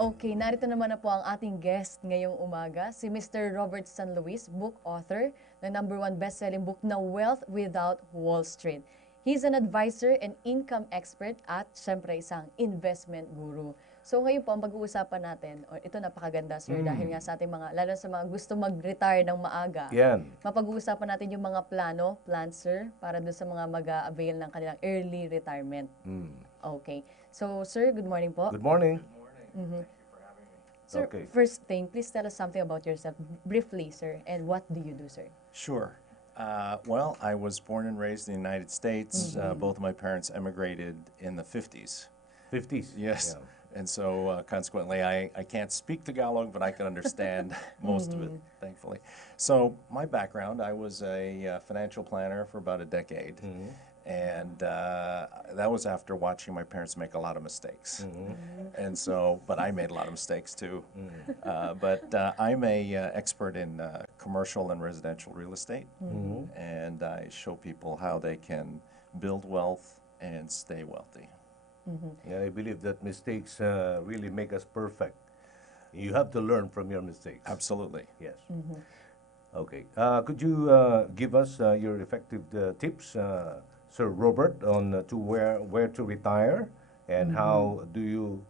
Okay, narito naman na po ang ating guest ngayong umaga, si Mr. Robert San Luis, book author ng #1 best-selling book na Wealth Without Wall Street. He's an advisor and income expert at syempre isang investment guru. So ngayon po, ang pag-uusapan natin, or ito napakaganda sir, dahil nga sa ating mga, lalo sa mga gusto mag-retire ng maaga, Yan. mapag-uusapan natin yung mga plans sir, para doon sa mga mag-a-avail ng kanilang early retirement. Okay. So sir, good morning po. Good morning. Sir, Okay. first thing, please tell us something about yourself briefly, sir, and what do you do, sir? Sure. Well, I was born and raised in the United States. Both of my parents emigrated in the 50s. 50s. Yes. Yeah. And so consequently, I can't speak Tagalog, but I can understand most of it, thankfully. So my background, I was a financial planner for about a decade. And that was after watching my parents make a lot of mistakes. And so, but I made a lot of mistakes too. But I'm a expert in commercial and residential real estate. And I show people how they can build wealth and stay wealthy. Yeah, I believe that mistakes really make us perfect. You have to learn from your mistakes. Absolutely. Yes. Okay. Could you give us your effective tips, Sir Robert, on to where to retire, and how do you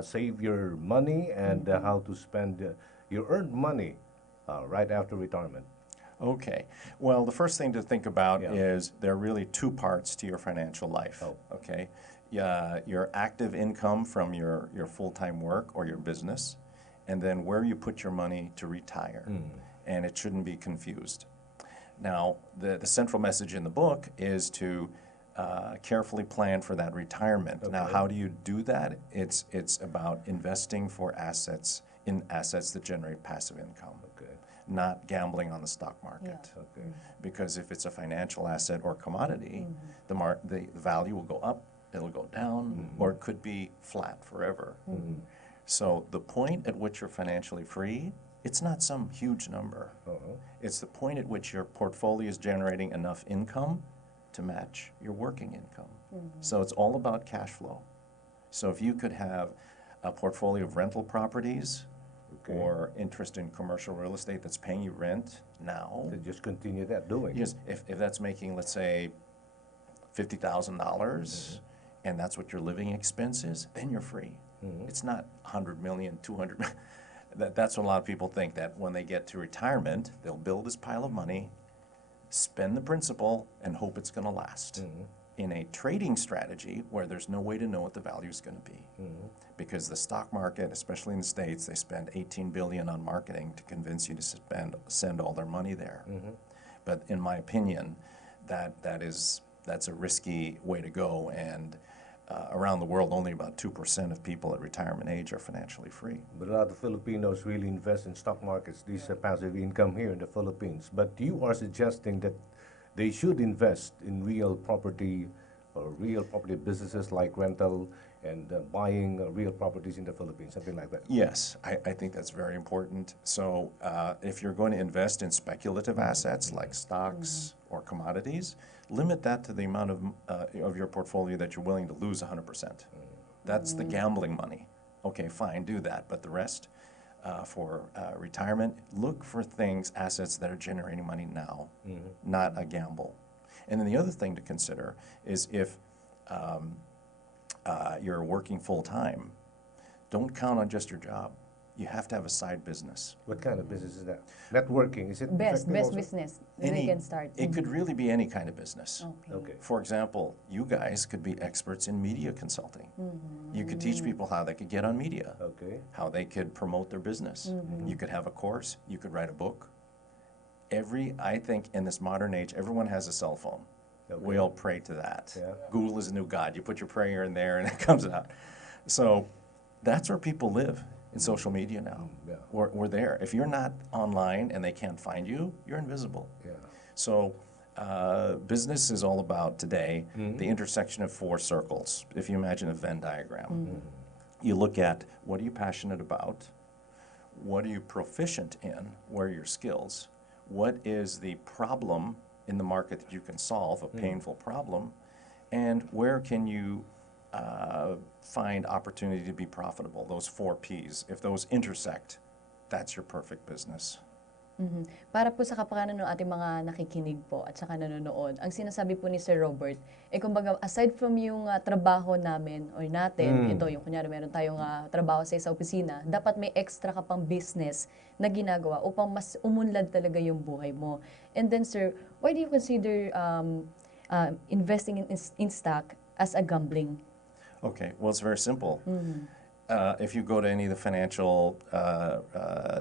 save your money, and how to spend your earned money right after retirement? Okay. Well, the first thing to think about Yeah. is there are really two parts to your financial life. Oh. Okay. Your active income from your full-time work or your business, and then where you put your money to retire. And it shouldn't be confused. Now, the central message in the book is to carefully plan for that retirement. Now, how do you do that? It's about investing for assets that generate passive income. Okay. Not gambling on the stock market. Okay. Because if it's a financial asset or commodity, the value will go up, it'll go down, or it could be flat forever. So the point at which you're financially free, it's not some huge number. It's the point at which your portfolio is generating enough income to match your working income. So it's all about cash flow. So if you could have a portfolio of rental properties or interest in commercial real estate that's paying you rent now. So just continue that doing. Yes, if that's making, let's say, $50,000, and that's what your living expense is, then you're free. It's not 100 million, 200 million. That's what a lot of people think, that when they get to retirement, they'll build this pile of money, spend the principal, and hope it's going to last. In a trading strategy where there's no way to know what the value is going to be. Because the stock market, especially in the States, they spend $18 billion on marketing to convince you to send all their money there. But in my opinion, that's a risky way to go, and around the world, only about 2% of people at retirement age are financially free. But a lot of Filipinos really invest in stock markets, this passive income here in the Philippines. But you are suggesting that they should invest in real property or real property businesses like rental and buying real properties in the Philippines, something like that. Yes, I think that's very important. So if you're going to invest in speculative assets like stocks or commodities, limit that to the amount of your portfolio that you're willing to lose 100%. That's the gambling money. Okay, fine, do that. But the rest, for retirement, look for assets that are generating money now, not a gamble. And then the other thing to consider is if you're working full-time, don't count on just your job. You have to have a side business. What kind of business is that? Networking, is it? Best effective also? business they can start. It could really be any kind of business. Okay. For example, you guys could be experts in media consulting. You could teach people how they could get on media, Okay. how they could promote their business. You could have a course, you could write a book. I think in this modern age, everyone has a cell phone. Okay. We all pray to that. Yeah. Google is the new God. You put your prayer in there and it comes out. So that's where people live, in social media now. Yeah. We're there. If you're not online and they can't find you, you're invisible. Yeah. So business is all about today the intersection of four circles. If you imagine a Venn diagram, you look at what are you passionate about, what are you proficient in, where are your skills, what is the problem in the market that you can solve, a painful problem, and where can you find opportunity to be profitable, those 4 Ps. If those intersect, that's your perfect business. Para po sa kapakanan ng ating mga nakikinig po at saka nanonood, ang sinasabi po ni Sir Robert, kumbaga, aside from yung trabaho namin or natin, ito yung kunyari meron tayong trabaho sa isang opisina, dapat may extra ka pang business na ginagawa upang mas umunlad talaga yung buhay mo. And then, sir, why do you consider investing in stock as a gambling? Okay, well, it's very simple. If you go to any of the financial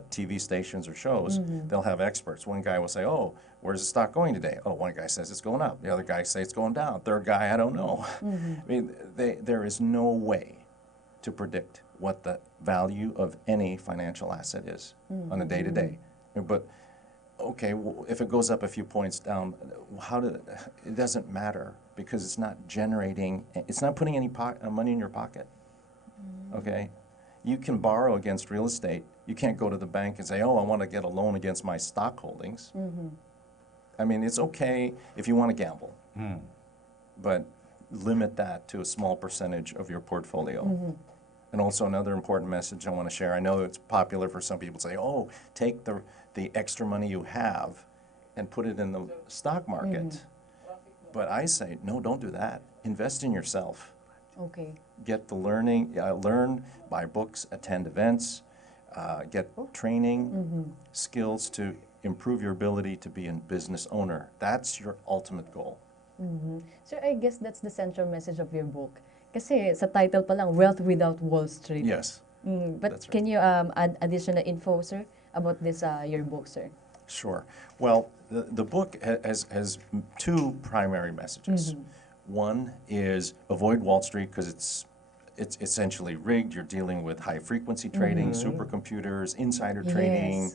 TV stations or shows, they'll have experts. One guy will say, oh, where's the stock going today? Oh, one guy says it's going up. The other guy says it's going down. Third guy, I don't know. I mean, there is no way to predict what the value of any financial asset is on a day-to-day. But, okay, well, if it goes up a few points down, it doesn't matter because it's not generating, it's not putting any money in your pocket. Okay, you can borrow against real estate. You can't go to the bank and say, oh, I want to get a loan against my stock holdings. I mean, it's okay if you want to gamble, but limit that to a small percentage of your portfolio. And also another important message I want to share. I know it's popular for some people to say, oh, take the extra money you have and put it in the stock market. But I say, no, don't do that. Invest in yourself. Okay. Get the learning, learn, buy books, attend events, get training, skills to improve your ability to be a business owner. That's your ultimate goal. Sir, I guess that's the central message of your book. Kasi sa title pa lang, Wealth Without Wall Street. Yes. But That's right. can you add additional info, sir, about this your book, sir? Sure. Well, the book has 2 primary messages. One is avoid Wall Street because it's essentially rigged. You're dealing with high-frequency trading, supercomputers, insider trading.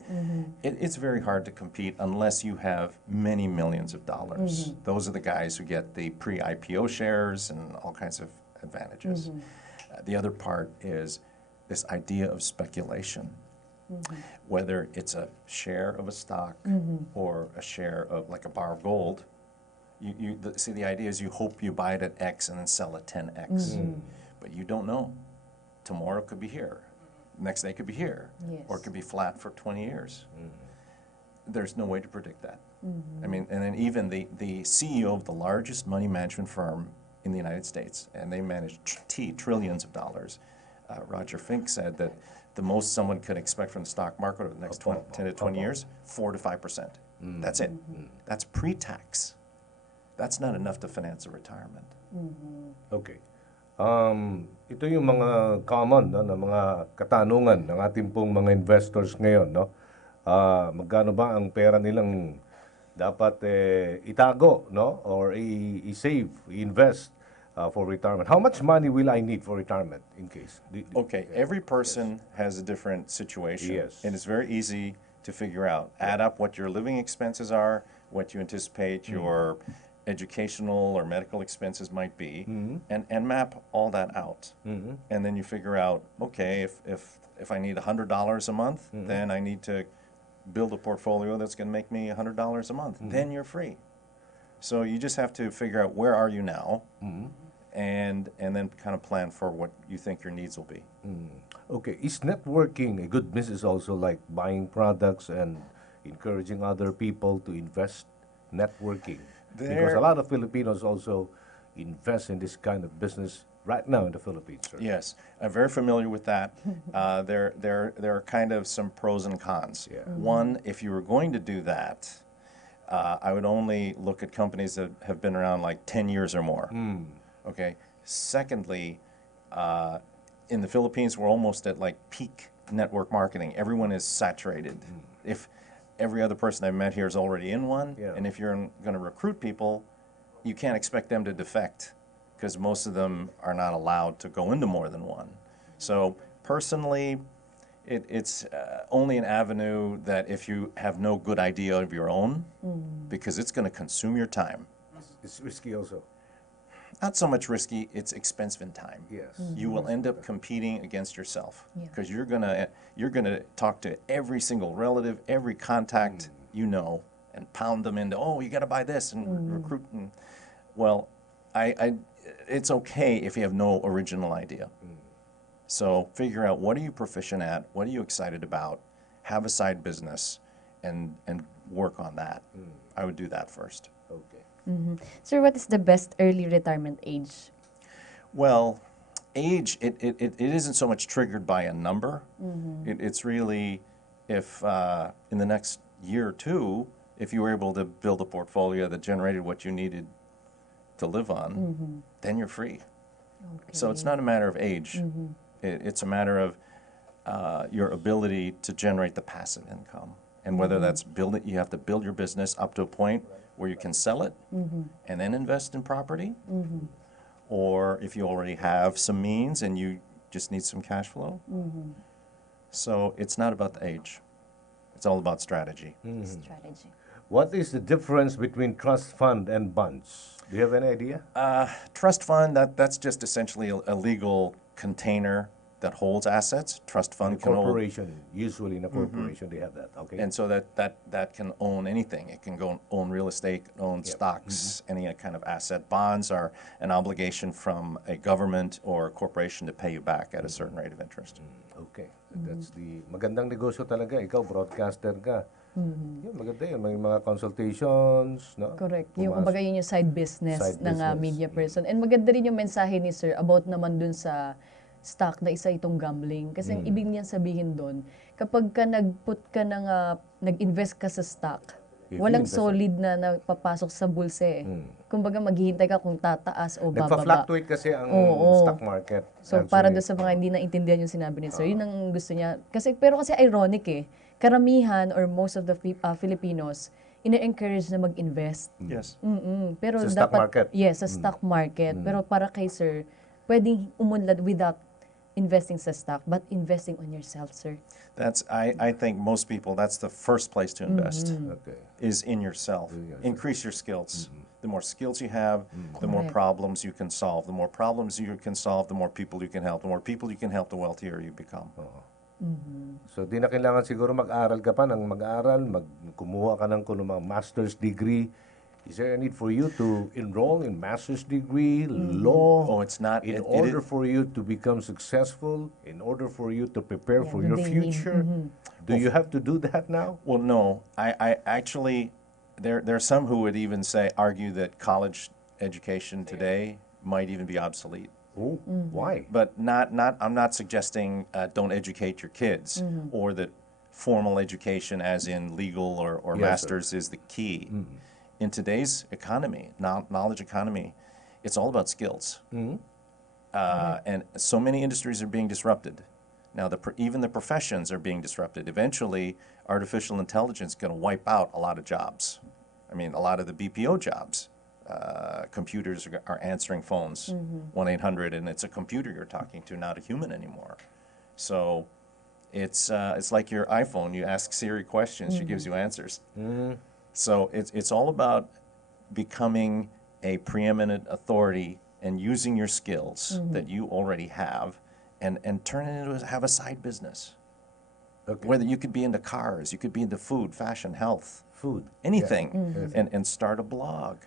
It's very hard to compete unless you have many millions of dollars. Those are the guys who get the pre-IPO shares and all kinds of advantages. The other part is this idea of speculation. Whether it's a share of a stock or a share of like a bar of gold, see, the idea is you hope you buy it at X and then sell at 10X. But you don't know. Tomorrow it could be here. Next day it could be here. Or it could be flat for 20 years. There's no way to predict that. I mean, and then even the CEO of the largest money management firm in the United States, and they manage trillions of dollars, Roger Fink said that the most someone could expect from the stock market over the next 10 to 20 years, 4 to 5%. That's it. That's pre-tax. That's not enough to finance a retirement. Okay. Ito yung mga common na mga katanungan ng ating pong mga investors ngayon, no? Magkano ba ang pera nilang dapat itago, no? Or i-save, i-invest for retirement? How much money will I need for retirement in case? Okay, every person has a different situation. Yes. And it's very easy to figure out. Add up what your living expenses are, what you anticipate your educational or medical expenses might be, and map all that out. And then you figure out, okay, if I need $100 a month, then I need to build a portfolio that's going to make me $100 a month. Then you're free. So you just have to figure out where are you now, and then kind of plan for what you think your needs will be. Okay, is networking a good business also, like buying products and encouraging other people to invest? Networking. Because a lot of Filipinos also invest in this kind of business right now in the Philippines, sir. Yes, I'm very familiar with that. There are kind of some pros and cons. One, if you were going to do that, I would only look at companies that have been around like 10 years or more. Okay. Secondly, in the Philippines, we're almost at like peak network marketing. Everyone is saturated. If every other person I've met here is already in one, and if you're going to recruit people, you can't expect them to defect because most of them are not allowed to go into more than one. So personally, it's only an avenue that if you have no good idea of your own, because it's going to consume your time. It's risky also. Not so much risky, it's expensive in time. Yes. You will end up competing against yourself because you're gonna talk to every single relative, every contact you know, and pound them into, oh, you got to buy this and recruit. And, well, it's okay if you have no original idea. So figure out, what are you proficient at? What are you excited about? Have a side business and work on that. I would do that first. Okay. Sir, what is the best early retirement age? Well, age, it isn't so much triggered by a number. It's really if in the next year or two, if you were able to build a portfolio that generated what you needed to live on, then you're free. So it's not a matter of age. It's a matter of your ability to generate the passive income. And whether that's you have to build your business up to a point where you can sell it and then invest in property, or if you already have some means and you just need some cash flow. So it's not about the age. It's all about strategy. Strategy. What is the difference between trust fund and bonds? Do you have any idea? Trust fund, that's just essentially a legal container that holds assets. Trust fund can hold, Corporation, usually in a corporation they have that. Okay. and so that can own anything. It can go own real estate, own stocks, any kind of asset. Bonds are an obligation from a government or a corporation to pay you back at a certain rate of interest. Okay. That's the magandang negosyo talaga. Ikaw, broadcaster ka. Yun, maganda yun. May mga consultations, no? Correct. Yung kumbaga yun yung side business Side ng business. media person. And maganda rin yung mensahe ni Sir about naman dun sa stock na isa itong gambling. Kasi ang ibig niyan sabihin doon, kapag ka nag-invest ka sa stock, If walang you invest- solid na napapasok sa bulse. Kumbaga maghihintay ka kung tataas o bababa. Nagpa-fluctuate kasi ang Oo. stock market. So Actually. para doon sa mga hindi naintindihan yung sinabi ni Sir, yun ang gusto niya. Pero kasi ironic eh. Karamihan or most of the Filipinos, ina-encourage na mag-invest. Yes. Pero Sa stock market? Yes, sa stock market. Pero para kay Sir, pwedeng umunlad without investing sa stock, but investing on yourself, Sir. I think most people, that's the first place to invest, Okay. is in yourself. Increase your skills. The more skills you have, the more Correct. problems you can solve. The more problems you can solve, the more people you can help. The more people you can help, the wealthier you become. So, di na kailangan siguro mag-aral ka pa ng mag-aral, kumuha ka ng mga master's degree. Is there a need for you to enroll in master's degree, law? Oh, it's not. In it order is- for you to become successful, in order for you to prepare Yeah, for the your they need- future, do you have to do that now? Well, no. I actually, there are some who would even argue that college education today might even be obsolete. Oh, why? But I'm not suggesting don't educate your kids, or that formal education, as in legal or Yes, sir. master's, is the key. In today's economy, knowledge economy, it's all about skills. And so many industries are being disrupted. Now, even the professions are being disrupted. Eventually, artificial intelligence is going to wipe out a lot of jobs. I mean, a lot of the BPO jobs. Computers are answering phones, 1-800, and it's a computer you're talking to, not a human anymore. So it's like your iPhone. You ask Siri questions, she gives you answers. So it's all about becoming a preeminent authority and using your skills that you already have, and turn it into have a side business. Okay. Whether you could be into cars, you could be into food, fashion, health, Food. anything, Anything. and start a blog,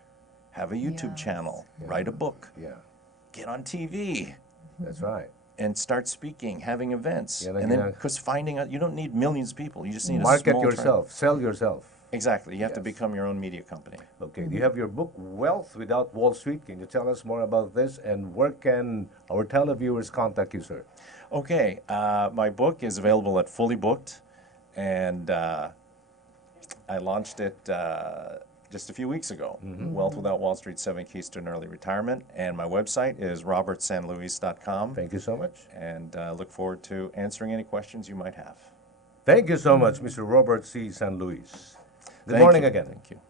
have a YouTube Yes. channel, write a book, Yeah, get on TV, that's right. and start speaking, having events, Yan ang and then ginag- because finding out you don't need millions of people, you just need a Market small yourself, sell yourself. Exactly, you have to Yes. become your own media company. Okay, do you have your book, Wealth Without Wall Street? Can you tell us more about this? And where can our televiewers contact you, sir? Okay, my book is available at Fully Booked, and I launched it just a few weeks ago. Wealth Without Wall Street: 7 Keys to an Early Retirement, and my website is robertsanluis.com. Thank you so much. And look forward to answering any questions you might have. Thank you so much, Mr. Robert C. San Luis. Good Thank morning you. again. Thank you.